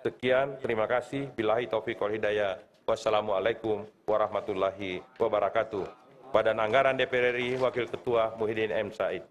Sekian, terima kasih. Billahi taufiq wal hidayah. Wassalamualaikum warahmatullahi wabarakatuh. Badan Anggaran DPR RI, Wakil Ketua Muhyiddin M. Said.